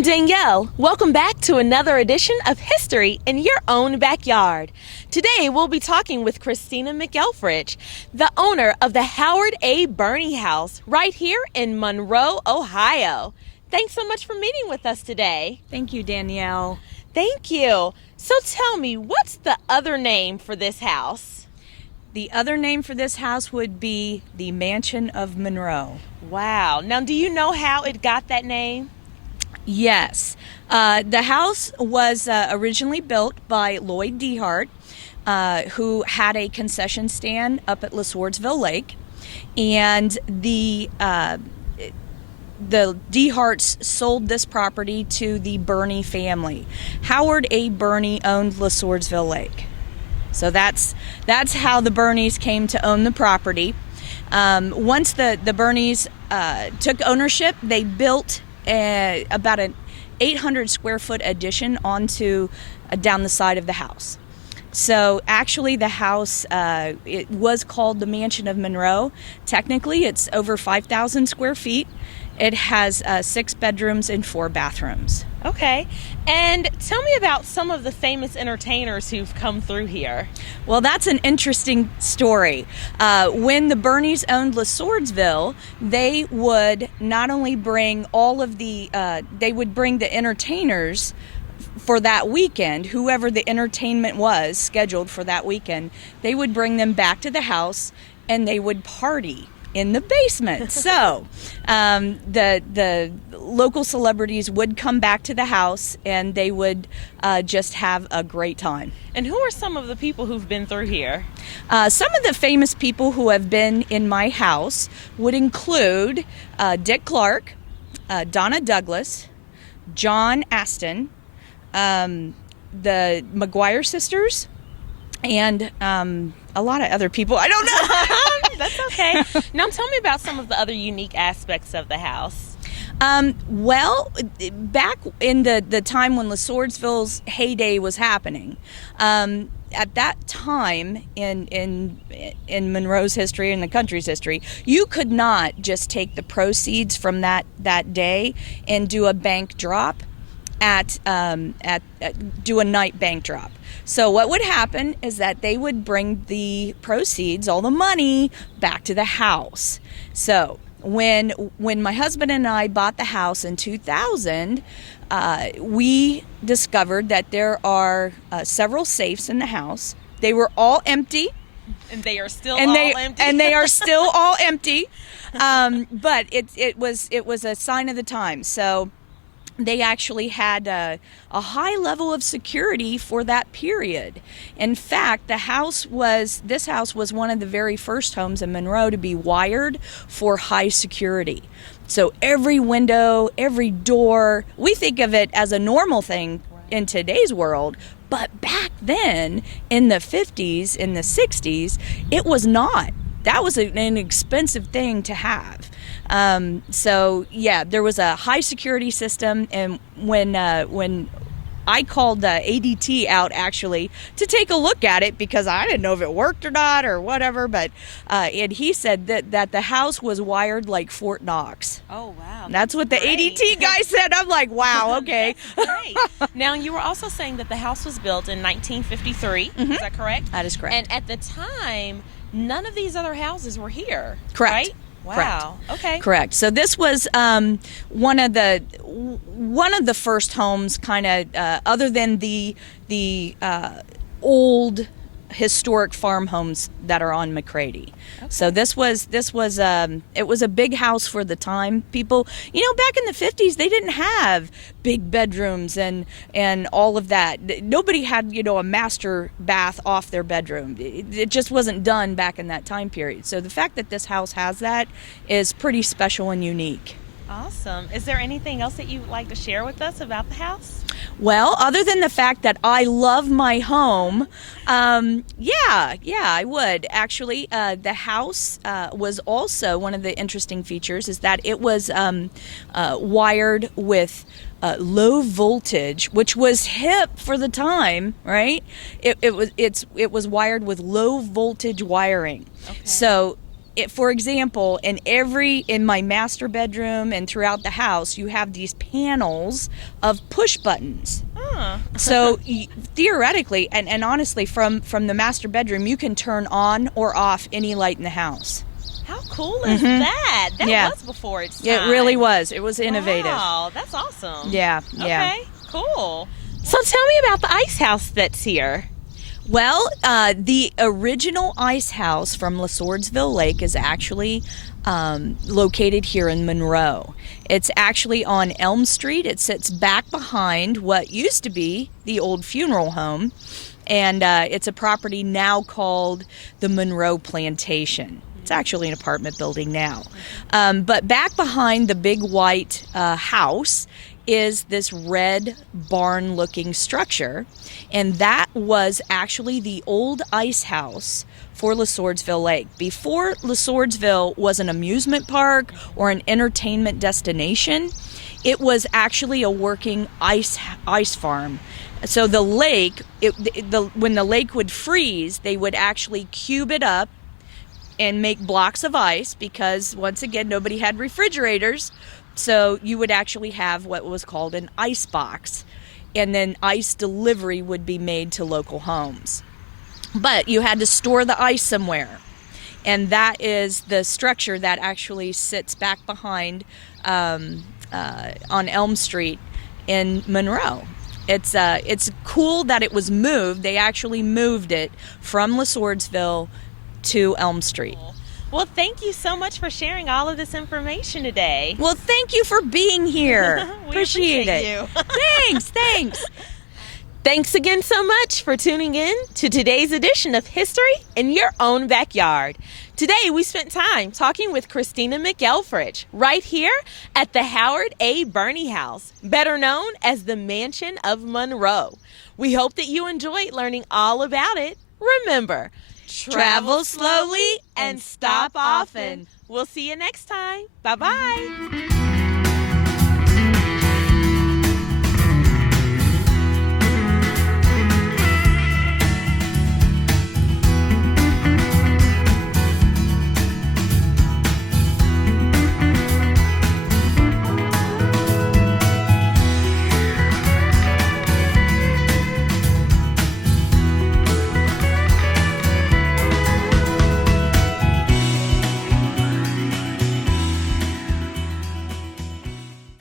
I'm Danielle. Welcome back to another edition of History in Your Own Backyard. Today we'll be talking with Christina McElfresh, the owner of the Howard A. Berni House right here in Monroe, Ohio. Thanks so much for meeting with us today. Thank you, Danielle. Thank you. So tell me, what's the other name for this house? The other name for this house would be the Mansion of Monroe. Wow. Now, do you know how it got that name? Yes. The house was originally built by Lloyd DeHart, who had a concession stand up at LeSourdsville Lake. And the DeHarts sold this property to the Berni family. Howard A. Berni owned LeSourdsville Lake. So that's how the Bernis came to own the property. Once the Bernis took ownership, they built about an 800 square foot addition onto down the side of the house. So actually the house, it was called the Mansion of Monroe. Technically it's over 5,000 square feet. It has 6 bedrooms and 4 bathrooms. Okay. And tell me about some of the famous entertainers who've come through here. Well, that's an interesting story. When the Bernis owned LeSourdsville, they would not only bring all of the, they would bring the entertainers for that weekend, whoever the entertainment was scheduled for that weekend, they would bring them back to the house and they would party in the basement. So the local celebrities would come back to the house and they would just have a great time. And who are some of the people who've been through here? Some of the famous people who have been in my house would include Dick Clark, Donna Douglas, John Aston, the McGuire Sisters, and a lot of other people. I don't know. That's okay. Now tell me about some of the other unique aspects of the house. Well, back in the time when LeSourdsville's heyday was happening, at that time in Monroe's history and the country's history, you could not just take the proceeds from that day and do a bank drop do a night bank drop. So what would happen is that they would bring the proceeds, all the money, back to the house. So when my husband and I bought the house in 2000, we discovered that there are several safes in the house. They were all empty. And they are still all empty. And they are still all empty. But it was a sign of the time. So they actually had a high level of security for that period. In fact, this house was one of the very first homes in Monroe to be wired for high security. So every window, every door, we think of it as a normal thing in today's world, but back then in the 50s, in the 60s, it was not. That was an expensive thing to have. So yeah, there was a high security system, and when I called ADT out actually to take a look at it because I didn't know if it worked or not or whatever, but and he said that the house was wired like Fort Knox. Oh wow, that's what the ADT guy said. I'm like, wow, okay. Great. Now you were also saying that the house was built in 1953. Mm-hmm. Is that correct? That is correct. And at the time, none of these other houses were here. Correct. Right? Wow. Correct. Okay. Correct. So this was one of the first homes, kind of other than the old historic farm homes that are on McCready. Okay. So this was it was a big house for the time. People, back in the 50s, they didn't have big bedrooms and all of that. Nobody had, a master bath off their bedroom. It just wasn't done back in that time period. So the fact that this house has that is pretty special and unique. Awesome. Is there anything else that you would like to share with us about the house? Well, other than the fact that I love my home, I would. Actually, the house was also one of the interesting features is that it was wired with low voltage, which was hip for the time, right? It was wired with low voltage wiring. Okay. So for example, in my master bedroom and throughout the house, you have these panels of push buttons. So theoretically, and honestly, from the master bedroom, you can turn on or off any light in the house. How cool is that? That was before its time. It really was. It was innovative. Wow, that's awesome. Yeah. Okay, cool. So tell me about the ice house that's here. Well, the original ice house from LeSourdsville Lake is actually located here in Monroe. It's actually on Elm Street. It sits back behind what used to be the old funeral home, and it's a property now called the Monroe Plantation. It's actually an apartment building now. But back behind the big white house is this red barn-looking structure, and that was actually the old ice house for LeSourdsville Lake. Before LeSourdsville was an amusement park or an entertainment destination, it was actually a working ice farm. So the lake, when the lake would freeze, they would actually cube it up and make blocks of ice because, once again, nobody had refrigerators. So you would actually have what was called an ice box, and then ice delivery would be made to local homes. But you had to store the ice somewhere, and that is the structure that actually sits back behind on Elm Street in Monroe. It's cool that it was moved. They actually moved it from LeSourdsville to Elm Street. Well, thank you so much for sharing all of this information today. Well, thank you for being here. We appreciate it. Thanks. Thanks again so much for tuning in to today's edition of History in Your Own Backyard. Today we spent time talking with Christina McElfresh right here at the Howard A. Berni House, better known as the Mansion of Monroe. We hope that you enjoyed learning all about it. Remember, travel slowly and stop often. We'll see you next time. Bye-bye.